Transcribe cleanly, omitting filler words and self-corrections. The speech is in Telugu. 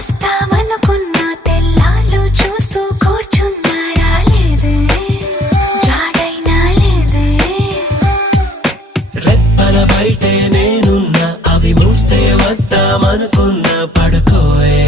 వస్తామనుకున్న తెల్లాళ్ళు చూస్తూ కూర్చున్నాడా లేదే, జాడైనా లేదే. రెప్పల బయటే నేనున్నా, అవి మూస్తే వద్దామనుకున్నా పడుకోవే.